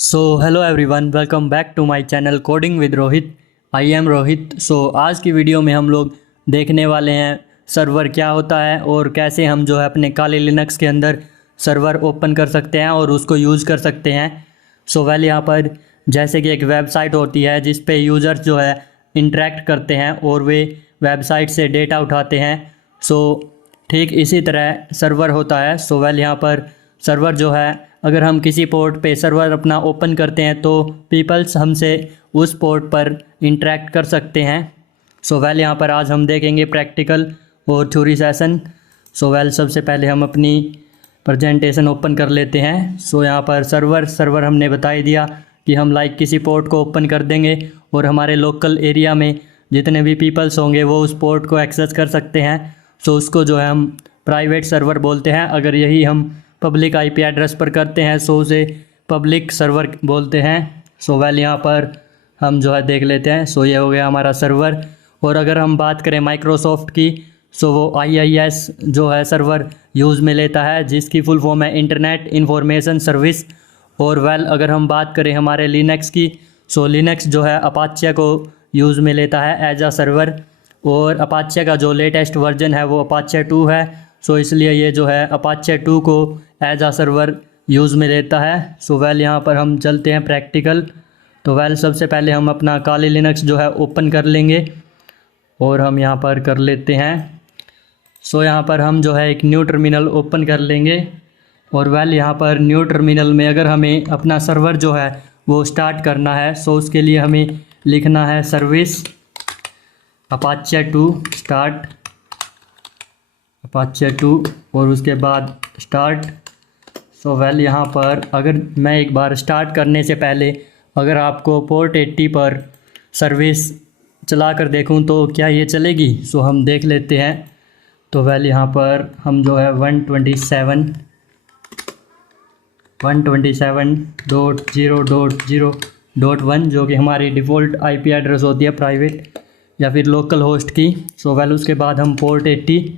So hello everyone, welcome back to my channel coding with Rohit. I am Rohit. आज की video में हम लोग देखने वाले हैं सर्वर क्या होता है और कैसे हम जो है अपने काली लिनक्स के अंदर सर्वर ओपन कर सकते हैं और उसको यूज़ कर सकते हैं। यहाँ पर जैसे कि एक वेबसाइट होती है जिस पे यूज़र्स जो है इंटरेक्ट करते हैं और वे वेबसाइट से डेटा उठाते हैं। ठीक इसी तरह सर्वर होता है। यहाँ पर सर्वर जो है, अगर हम किसी पोर्ट पे सर्वर अपना ओपन करते हैं तो पीपल्स हमसे उस पोर्ट पर इंटरेक्ट कर सकते हैं। यहाँ पर आज हम देखेंगे प्रैक्टिकल और थ्योरी सेशन। सबसे पहले हम अपनी प्रेजेंटेशन ओपन कर लेते हैं। यहाँ पर सर्वर हमने बता ही दिया कि हम किसी पोर्ट को ओपन कर देंगे और हमारे लोकल एरिया में जितने भी पीपल्स होंगे वो उस पोर्ट को एक्सेस कर सकते हैं। उसको जो है हम प्राइवेट सर्वर बोलते हैं। अगर यही हम पब्लिक आईपी एड्रेस पर करते हैं उसे पब्लिक सर्वर बोलते हैं। यहाँ पर हम जो है देख लेते हैं। ये हो गया हमारा सर्वर। और अगर हम बात करें माइक्रोसॉफ्ट की, वो IIS जो है सर्वर यूज़ में लेता है, जिसकी फुल फॉर्म है इंटरनेट इंफॉर्मेशन सर्विस। और अगर हम बात करें हमारे लिनक्स की, लिनक्स जो है अपाचे को यूज़ में लेता है एज आ सर्वर। और अपाचे का जो लेटेस्ट वर्जन है वो अपाचे 2 है। इसलिए ये जो है अपाचे 2 को एज आ सर्वर यूज़ में लेता है। यहाँ पर हम चलते हैं प्रैक्टिकल। सबसे पहले हम अपना काली लिनक्स जो है ओपन कर लेंगे और हम यहाँ पर कर लेते हैं। यहाँ पर हम जो है एक न्यू टर्मिनल ओपन कर लेंगे। और यहाँ पर न्यू टर्मिनल में अगर हमें अपना सर्वर जो है वो स्टार्ट करना है, उसके लिए हमें लिखना है सर्विस अपाचे 2 स्टार्ट, अपाचे 2 और उसके बाद स्टार्ट। यहाँ पर अगर मैं एक बार स्टार्ट करने से पहले अगर आपको पोर्ट 80 पर सर्विस चला कर देखूँ तो क्या ये चलेगी, हम देख लेते हैं। यहाँ पर हम जो है 127.0.0.1 जो कि हमारी डिफ़ॉल्ट आईपी एड्रेस होती है प्राइवेट या फिर लोकल होस्ट की। उसके बाद हम पोर्ट 80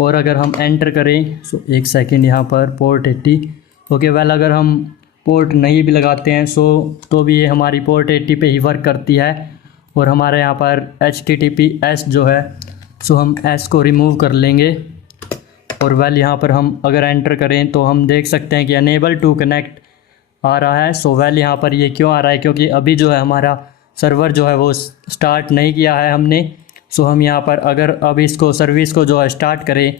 और अगर हम एंटर करें एक सेकंड, यहाँ पर पोर्ट 80 ओके। अगर हम पोर्ट नहीं भी लगाते हैं तो भी ये हमारी पोर्ट 80 पे ही वर्क करती है। और हमारे यहाँ पर HTTPS जो है हम S को रिमूव कर लेंगे। और यहाँ पर हम अगर एंटर करें तो हम देख सकते हैं कि अनेबल टू कनेक्ट आ रहा है। यहाँ पर ये क्यों आ रहा है, क्योंकि अभी जो है हमारा सर्वर जो है वो स्टार्ट नहीं किया है हमने। हम यहाँ पर अगर अब इसको सर्विस को जो है स्टार्ट करें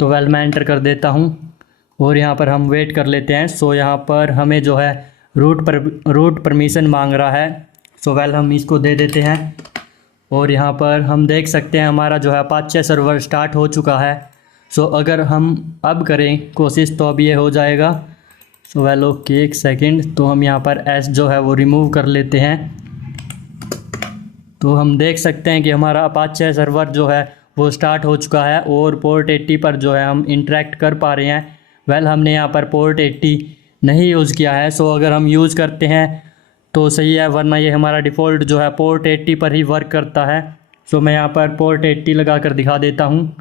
तो मैं एंटर कर देता हूँ और यहाँ पर हम वेट कर लेते हैं। यहाँ पर हमें जो है रूट परमिशन मांग रहा है। हम इसको दे देते हैं। और यहाँ पर हम देख सकते हैं हमारा जो है अपाचे सर्वर स्टार्ट हो चुका है। अगर हम अब करें कोशिश तो अब ये हो जाएगा। ओके एक सेकेंड, तो हम यहाँ पर S जो है वो रिमूव कर लेते हैं। तो हम देख सकते हैं कि हमारा अपाचे सर्वर जो है वो स्टार्ट हो चुका है और पोर्ट 80 पर जो है हम इंटरेक्ट कर पा रहे हैं। हमने यहाँ पर पोर्ट 80 नहीं यूज़ किया है। अगर हम यूज़ करते हैं तो सही है, वरना ये हमारा डिफ़ॉल्ट जो है पोर्ट 80 पर ही वर्क करता है। मैं यहाँ पर पोर्ट 80 लगा कर दिखा देता हूँ।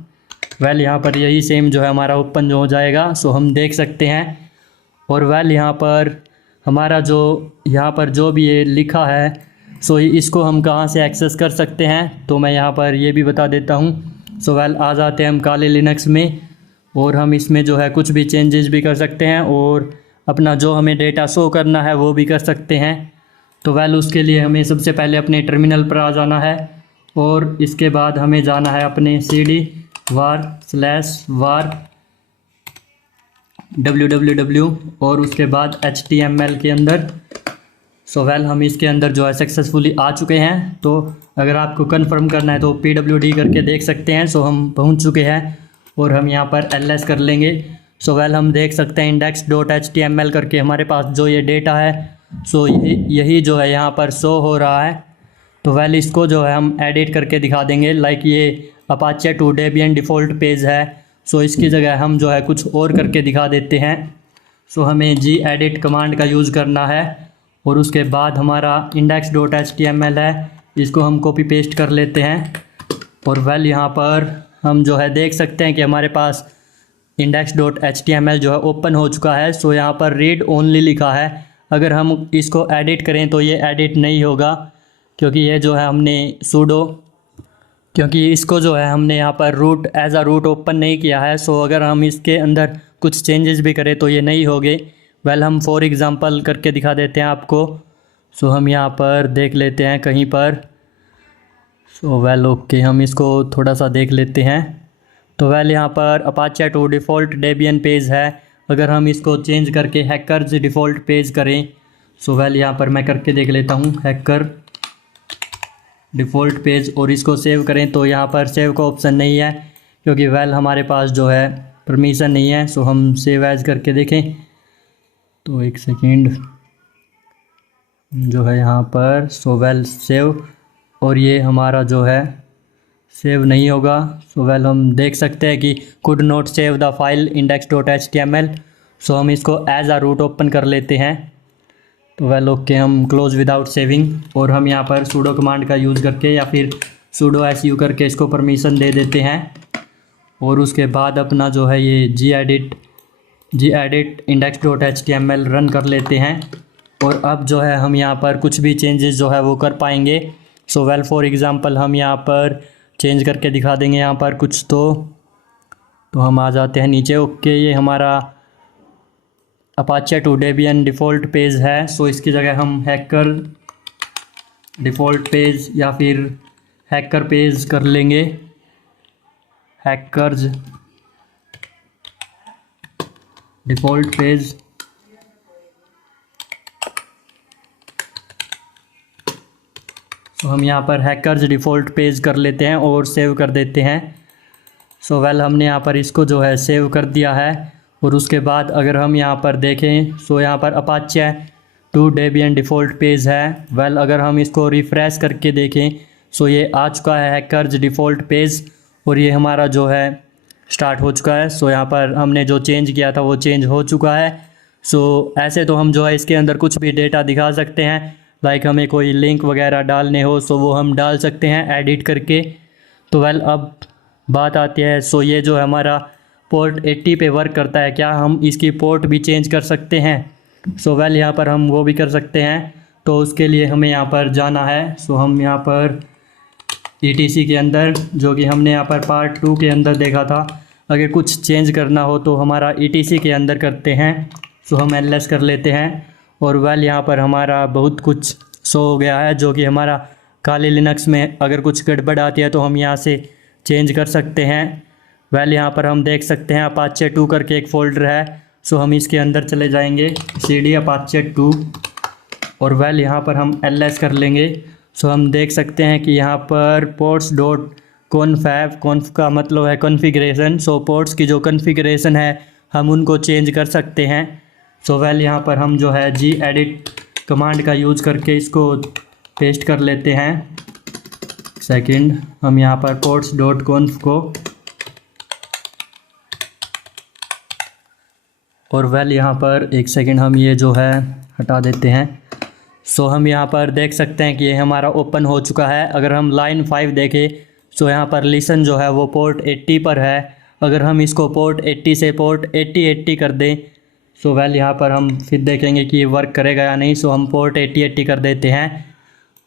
यहाँ पर यही सेम जो है हमारा ओपन जो हो जाएगा। हम देख सकते हैं। और यहाँ पर हमारा जो यहाँ पर जो भी ये लिखा है इसको हम कहाँ से एक्सेस कर सकते हैं, तो मैं यहाँ पर ये भी बता देता हूँ। आ जाते हैं हम काले लिनक्स में और हम इसमें जो है कुछ भी चेंजेस भी कर सकते हैं और अपना जो हमें डेटा शो करना है वो भी कर सकते हैं। उसके लिए हमें सबसे पहले अपने टर्मिनल पर आ जाना है और इसके बाद हमें जाना है अपने cd var/var www और उसके बाद HTML के अंदर। हम इसके अंदर जो है सक्सेसफुली आ चुके हैं। तो अगर आपको कंफर्म करना है तो PWD करके देख सकते हैं। हम पहुंच चुके हैं और हम यहाँ पर ls कर लेंगे। हम देख सकते हैं index.html करके हमारे पास जो ये डेटा है यही जो है यहाँ पर शो हो रहा है। इसको जो है हम एडिट करके दिखा देंगे। ये अपाचे 2 डेबियन डिफ़ॉल्ट पेज है। इसकी जगह हम जो है कुछ और करके दिखा देते हैं। हमें gedit कमांड का यूज़ करना है और उसके बाद हमारा index.html है, इसको हम कॉपी पेस्ट कर लेते हैं। और यहाँ पर हम जो है देख सकते हैं कि हमारे पास index.html जो है ओपन हो चुका है। यहाँ पर रीड ओनली लिखा है। अगर हम इसको एडिट करें तो ये एडिट नहीं होगा, क्योंकि ये जो है हमने सूडो, क्योंकि इसको जो है हमने यहाँ पर root as a root open नहीं किया है। सो अगर हम इसके अंदर कुछ चेंजेस भी करें तो ये नहीं होंगे। वेल हम फॉर एग्ज़ाम्पल करके दिखा देते हैं आपको। सो हम यहाँ पर देख लेते हैं कहीं पर। सो वेल ओके, हम इसको थोड़ा सा देख लेते हैं। तो वेल यहाँ पर Apache to default Debian page है। अगर हम इसको चेंज करके हैकर्स डिफ़ॉल्ट पेज करें, सो वेल यहाँ पर मैं करके देख लेता हूँ हैकर डिफ़ॉल्ट पेज, और इसको सेव करें तो यहाँ पर सेव का ऑप्शन नहीं है, क्योंकि वेल हमारे पास जो है परमिशन नहीं है। सो हम सेव एज करके देखें तो एक सेकेंड जो है यहाँ पर सो वेल सेव, और ये हमारा जो है सेव नहीं होगा। सो वेल हम देख सकते हैं कि could not save the file index.html। सो हम इसको एज अ रूट ओपन कर लेते हैं। तो वेल ओके, हम क्लोज विदाउट सेविंग, और हम यहाँ पर सूडो कमांड का यूज़ करके या फिर सूडो su करके इसको परमिशन दे देते हैं। और उसके बाद अपना जो है ये जी एडिट index.html रन कर लेते हैं। और अब जो है हम यहाँ पर कुछ भी चेंजेस जो है वो कर पाएंगे। सो वेल फॉर एग्ज़ाम्पल हम यहाँ पर चेंज करके दिखा देंगे यहाँ पर कुछ। तो हम आ जाते हैं नीचे। ओके, ये हमारा Apache to Debian default page है। सो इसकी जगह हम हैकर डिफ़ॉल्ट पेज या फिर हैकर पेज कर लेंगे, हैकर्स डिफ़ॉल्ट पेज। तो हम यहाँ पर हैकर्स डिफ़ॉल्ट पेज कर लेते हैं और सेव कर देते हैं। सो वेल हमने यहाँ पर इसको जो है सेव कर दिया है। और उसके बाद अगर हम यहाँ पर देखें, सो यहाँ पर Apache to Debian default page है। वेल अगर हम इसको रिफ़्रेश करके देखें, सो ये आ चुका है हैकर्स डिफ़ॉल्ट पेज, और ये हमारा जो है स्टार्ट हो चुका है। सो यहाँ पर हमने जो चेंज किया था वो चेंज हो चुका है। सो ऐसे तो हम जो है इसके अंदर कुछ भी डेटा दिखा सकते हैं, लाइक हमें कोई लिंक वगैरह डालने हो सो वो हम डाल सकते हैं एडिट करके। तो वेल अब बात आती है, सो ये जो है हमारा पोर्ट 80 पे वर्क करता है, क्या हम इसकी पोर्ट भी चेंज कर सकते हैं? सो वेल यहाँ पर हम वो भी कर सकते हैं। तो उसके लिए हमें यहाँ पर जाना है। सो हम यहाँ पर ETC के अंदर, जो कि हमने यहाँ पर पार्ट 2 के अंदर देखा था, अगर कुछ चेंज करना हो तो हमारा ETC के अंदर करते हैं। सो हम ls कर लेते हैं, और वेल यहाँ पर हमारा बहुत कुछ शो हो गया है, जो कि हमारा काली लिनक्स में अगर कुछ गड़बड़ आती है तो हम यहाँ से चेंज कर सकते हैं। वेल यहाँ पर हम देख सकते हैं अपाचे 2 करके एक फ़ोल्डर है। सो हम इसके अंदर चले जाएंगे, cd अपाचे 2, और वेल यहाँ पर हम ls कर लेंगे। सो हम देख सकते हैं कि यहाँ पर ports डॉट कॉन्फ का मतलब है कॉन्फ़िगरेशन। सो पोर्ट्स की जो कॉन्फ़िगरेशन है हम उनको चेंज कर सकते हैं। सो वेल यहाँ पर हम जो है जी एडिट कमांड का यूज़ करके इसको पेस्ट कर लेते हैं। सेकंड हम यहाँ पर ports डॉट कॉन्फ को, और वेल यहाँ पर एक सेकंड हम ये जो है हटा देते हैं। सो हम यहाँ पर देख सकते हैं कि ये हमारा ओपन हो चुका है। अगर हम लाइन 5 देखें, सो यहाँ पर लिसन जो है वो पोर्ट 80 पर है। अगर हम इसको पोर्ट 80 से पोर्ट 80 कर दें, सो वेल यहाँ पर हम फिर देखेंगे कि ये वर्क करेगा या नहीं। सो हम पोर्ट 80 कर देते हैं,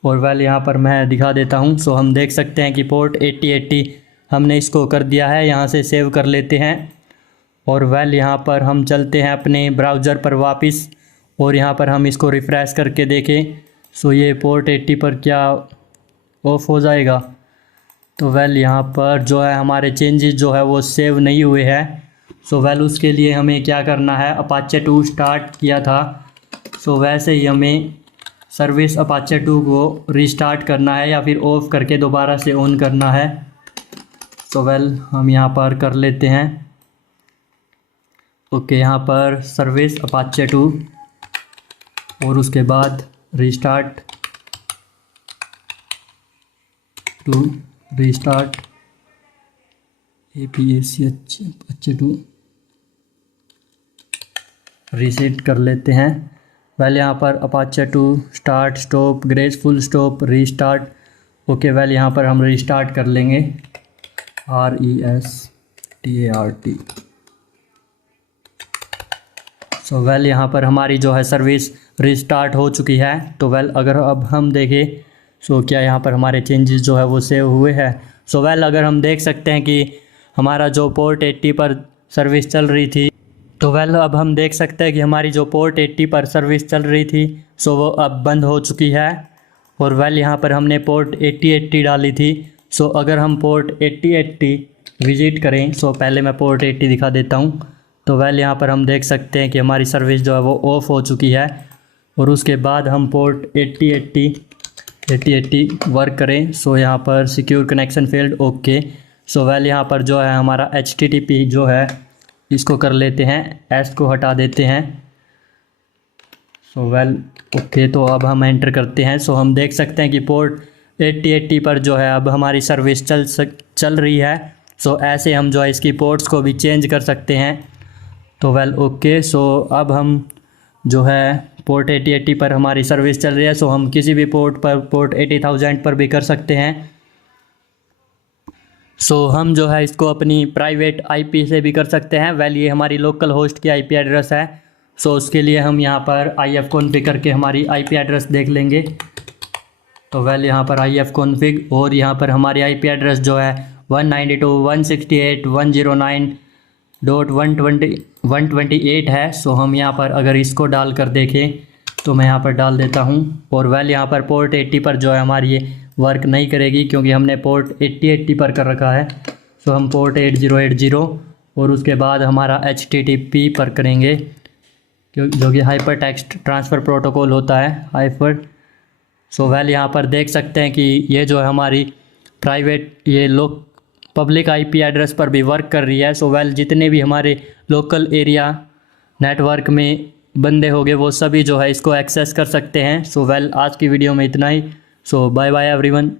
और वेल यहाँ पर मैं दिखा देता हूँ। सो हम देख सकते हैं कि पोर्ट 80 हमने इसको कर दिया है। यहाँ से सेव कर लेते हैं, और वेल यहाँ पर हम चलते हैं अपने ब्राउज़र पर वापस, और यहाँ पर हम इसको रिफ़्रेश करके देखें। सो ये पोर्ट 80 पर क्या ऑफ हो जाएगा? तो वेल यहाँ पर जो है हमारे चेंजेस जो है वो सेव नहीं हुए हैं। सो वेल उसके लिए हमें क्या करना है, अपाचे 2 स्टार्ट किया था, सो वैसे ही हमें सर्विस अपाचे 2 को रीस्टार्ट करना है या फिर ऑफ़ करके दोबारा से ऑन करना है। सो वेल हम यहाँ पर कर लेते हैं। ओके, यहाँ पर सर्विस अपाचे 2, और उसके बाद रीस्टार्ट अपाचे 2 रीसेट कर लेते हैं। वेल यहाँ पर Apache 2 start stop grace full stop restart. Okay, well यहाँ पर हम रीस्टार्ट कर लेंगे, RESTART। सो वेल यहाँ पर हमारी जो है सर्विस रिस्टार्ट हो चुकी है। तो अगर अब हम देखें सो क्या यहाँ पर हमारे चेंजेस जो है वो सेव हुए हैं। सो अगर हम देख सकते हैं कि हमारा जो पोर्ट 80 पर सर्विस चल रही थी, तो अब हम देख सकते हैं कि हमारी जो पोर्ट 80 पर सर्विस चल रही थी सो वो अब बंद हो चुकी है। और यहाँ पर हमने पोर्ट 8080 डाली थी। सो अगर हम पोर्ट 8080 विज़िट करें, सो पहले मैं पोर्ट 80 दिखा देता हूँ। तो यहाँ पर हम देख सकते हैं कि हमारी सर्विस जो है वो ऑफ़ हो चुकी है। और उसके बाद हम पोर्ट 8080 वर्क करें, सो यहाँ पर सिक्योर कनेक्शन फेल्ड, ओके। सो यहाँ पर जो है हमारा HTTP जो है इसको कर लेते हैं, एस को हटा देते हैं। So okay. तो अब हम एंटर करते हैं। सो हम देख सकते हैं कि पोर्ट 8080 पर जो है अब हमारी सर्विस चल रही है। सो ऐसे हम जो है इसकी पोर्ट्स को भी चेंज कर सकते हैं। तो ओके। सो अब हम जो है पोर्ट 8080 पर हमारी सर्विस चल रही है। सो हम किसी भी पोर्ट पर पोर्ट 80,000 पर भी कर सकते हैं। सो हम जो है इसको अपनी प्राइवेट IP से भी कर सकते हैं। ये हमारी लोकल होस्ट की IP एड्रेस है। सो उसके लिए हम यहाँ पर ifconfig करके हमारी IP एड्रेस देख लेंगे। तो यहाँ पर ifconfig और यहाँ पर हमारी IP एड्रेस जो है 192.168.120.128 है। सो हम यहाँ पर अगर इसको डाल कर देखें तो मैं यहाँ पर डाल देता हूँ। और यहाँ पर पोर्ट 80 पर जो है हमारी ये वर्क नहीं करेगी क्योंकि हमने पोर्ट 8080 पर कर रखा है। सो हम पोर्ट 8080 और उसके बाद हमारा HTTP पर करेंगे जो कि हाइपर टेक्स्ट ट्रांसफ़र प्रोटोकॉल होता है, हाइपर। सो यहाँ पर देख सकते हैं कि ये जो है हमारी प्राइवेट ये पब्लिक IP एड्रेस पर भी वर्क कर रही है। सो जितने भी हमारे लोकल एरिया नेटवर्क में बंदे होंगे वो सभी जो है इसको एक्सेस कर सकते हैं। सो आज की वीडियो में इतना ही। सो बाय बाय एवरीवन।